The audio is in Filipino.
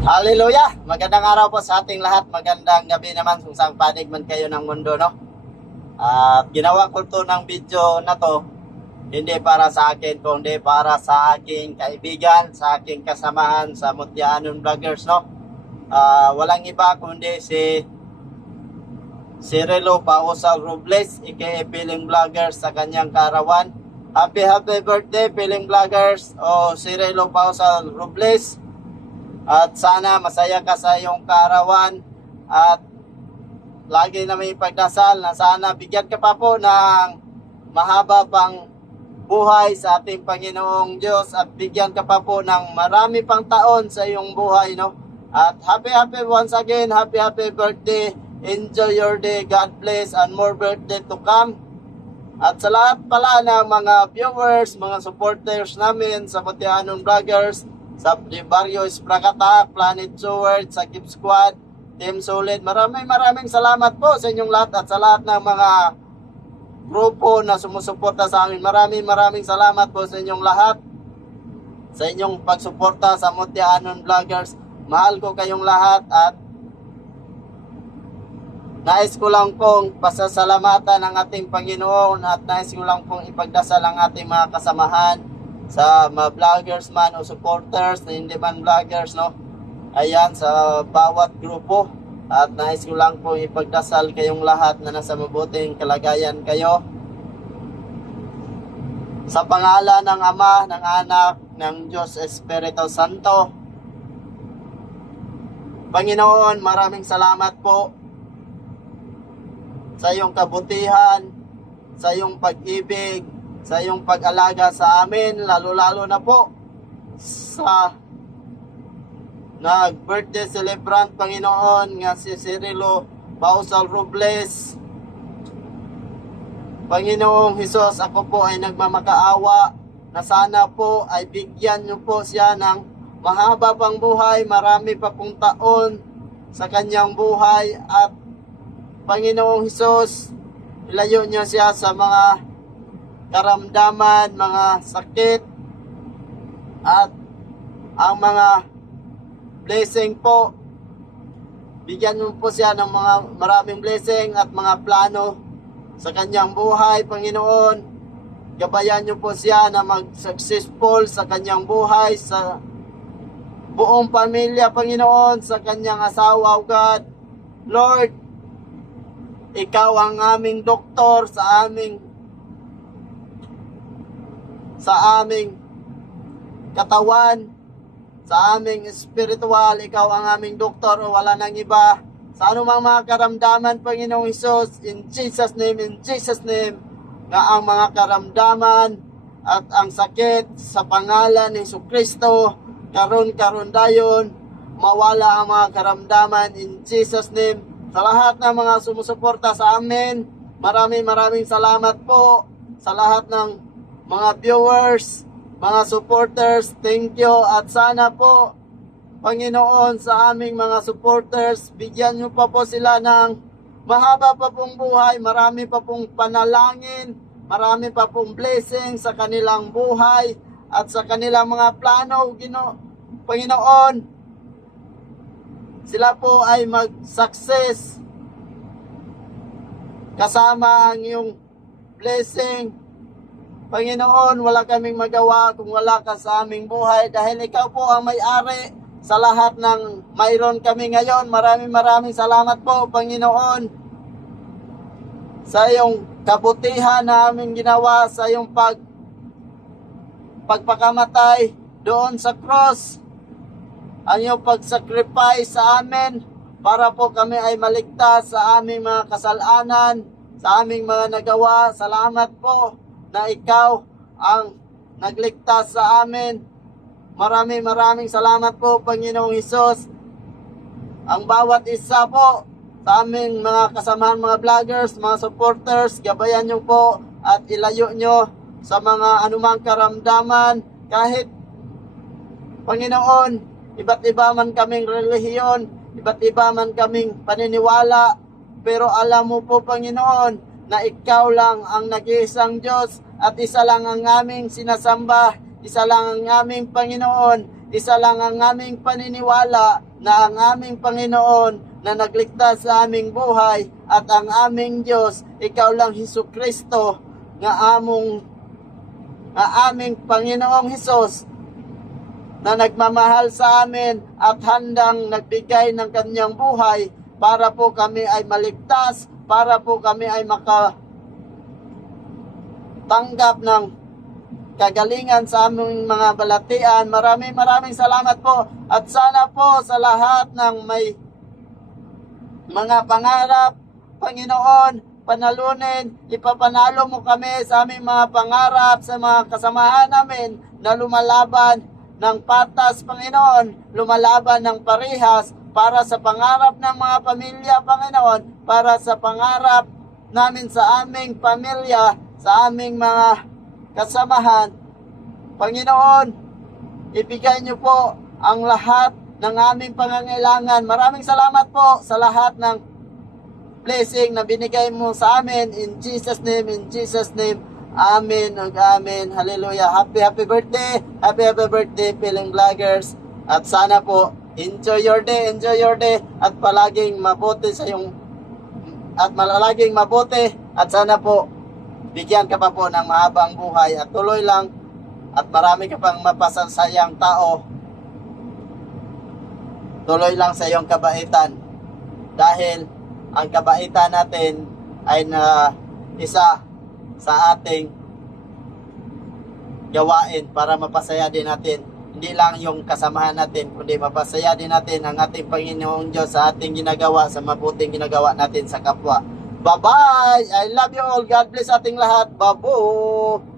Hallelujah! Magandang araw po sa ating lahat. Magandang gabi naman kung saan panig man kayo ng mundo, no? At ginawa ko to ng video na to hindi para sa akin, kundi para sa aking kaibigan, sa aking kasamahan sa Mutyanon Vloggers, no? Walang iba kundi si Relo Pausal Robles, aka Piling Vloggers sa kanyang karawan. Happy birthday, Piling Vloggers o si Relo Pausal Robles. At sana masaya ka sa iyong karawan at lagi na may pagdasal na sana bigyan ka pa po ng mahaba pang buhay sa ating Panginoong Diyos at bigyan ka pa po ng marami pang taon sa iyong buhay, no? At happy once again, happy birthday. Enjoy your day. God bless and more birthday to come. At sa lahat pala ng mga viewers, mga supporters namin sa Mutyanon Vloggers, sa Barrio Espracata, Planet Sword, sa Keep Squad, Team Solid, maraming salamat po sa inyong lahat at sa lahat ng mga grupo na sumusuporta sa amin. Maraming salamat po sa inyong lahat, sa inyong pagsuporta sa Mutyanon Vloggers. Mahal ko kayong lahat at nais ko lang pong pasasalamatan ng ating Panginoon at nais ko lang pong ipagdasal ang ating mga kasamahan sa mga vloggers man o supporters na hindi man vloggers, no? Ayan, sa bawat grupo. At nais ko lang pong ipagdasal kayong lahat na nasa mabuting kalagayan kayo. Sa pangalan ng Ama, ng Anak, ng Diyos Espiritu Santo. Panginoon, maraming salamat po sa iyong kabutihan, sa iyong pag-ibig, sa iyong pag-alaga sa amin, lalo na po sa nag-birthday celebrant, Panginoon, nga si Relo Pausal Robles. Panginoong Hesus, ako po ay nagmamakaawa na sana po ay bigyan niyo po siya ng mahaba pang buhay, marami pa pong taon sa kanyang buhay at Panginoong Hesus, ilayo niyo siya sa mga karamdaman, mga sakit at ang mga blessing po. Bigyan mo po siya ng mga maraming blessing at mga plano sa kanyang buhay, Panginoon. Gabayan niyo po siya na mag-successful sa kanyang buhay, sa buong pamilya, Panginoon, sa kanyang asawa, O God. Lord, ikaw ang aming doktor sa aming katawan, sa aming spiritual. Ikaw ang aming doktor o wala nang iba. Sa anumang mga karamdaman, Panginoong Hesus, in Jesus name, nga ang mga karamdaman at ang sakit sa pangalan ni Jesucristo, karon dayon, mawala ang mga karamdaman in Jesus name. Sa lahat ng mga sumusuporta sa amin, maraming salamat po sa lahat ng mga viewers, mga supporters, thank you. At sana po, Panginoon, sa aming mga supporters, bigyan nyo pa po sila ng mahaba pa pong buhay, marami pa pong panalangin, marami pa pong blessing sa kanilang buhay at sa kanilang mga plano, Panginoon. Sila po ay mag-success kasama ang iyong blessing. Panginoon, wala kaming magawa kung wala ka sa aming buhay dahil ikaw po ang may-ari sa lahat ng mayroon kami ngayon. Maraming salamat po, Panginoon, sa iyong kabutihan na aming ginawa, sa iyong pagpakamatay doon sa cross, ang iyong pag-sacrifice sa amin para po kami ay maligtas sa aming mga kasalanan, sa aming mga nagawa. Salamat po na ikaw ang nagligtas sa amin. Maraming salamat po, Panginoong Hesus. Ang bawat isa po sa aming mga kasamahan, mga vloggers, mga supporters, gabayan nyo po at ilayo nyo sa mga anumang karamdaman. Kahit, Panginoon, iba't iba man kaming relihiyon, iba't iba man kaming paniniwala, pero alam mo po, Panginoon, na ikaw lang ang nag-iisang Diyos at isa lang ang aming sinasamba, isa lang ang aming Panginoon, isa lang ang aming paniniwala na ang aming Panginoon na nagligtas sa aming buhay at ang aming Diyos, ikaw lang Hesus Kristo nga aming Panginoong Hesus na nagmamahal sa amin at handang nagbigay ng kanyang buhay para po kami ay maligtas, para po kami ay makatanggap ng kagalingan sa aming mga balatian. Maraming salamat po. At sana po sa lahat ng may mga pangarap, Panginoon, panalunin, ipapanalo mo kami sa aming mga pangarap, sa mga kasamahan namin na lumalaban ng patas, Panginoon, lumalaban ng parehas para sa pangarap ng mga pamilya, Panginoon, para sa pangarap namin sa aming pamilya, sa aming mga kasamahan. Panginoon, ibigay niyo po ang lahat ng aming pangangailangan. Maraming salamat po sa lahat ng blessing na binigay mo sa amin. In Jesus' name, Amen ug Amen. Hallelujah. Happy birthday. Happy birthday, Piling Vloggers. At sana po, enjoy your day. At palaging mabuti sa iyong, at malalaging mabuti. At sana po, bigyan ka pa po ng mahabang buhay. At tuloy lang. At marami ka pang mapasasayang tao. Tuloy lang sa iyong kabaitan. Dahil ang kabaitan natin ay na isa sa ating gawain para mapasaya din natin. Hindi lang yung kasamahan natin, kundi mapasaya din natin ang ating Panginoong Diyos sa ating ginagawa, sa mabuting ginagawa natin sa kapwa. Bye-bye! I love you all. God bless ating lahat. Babu!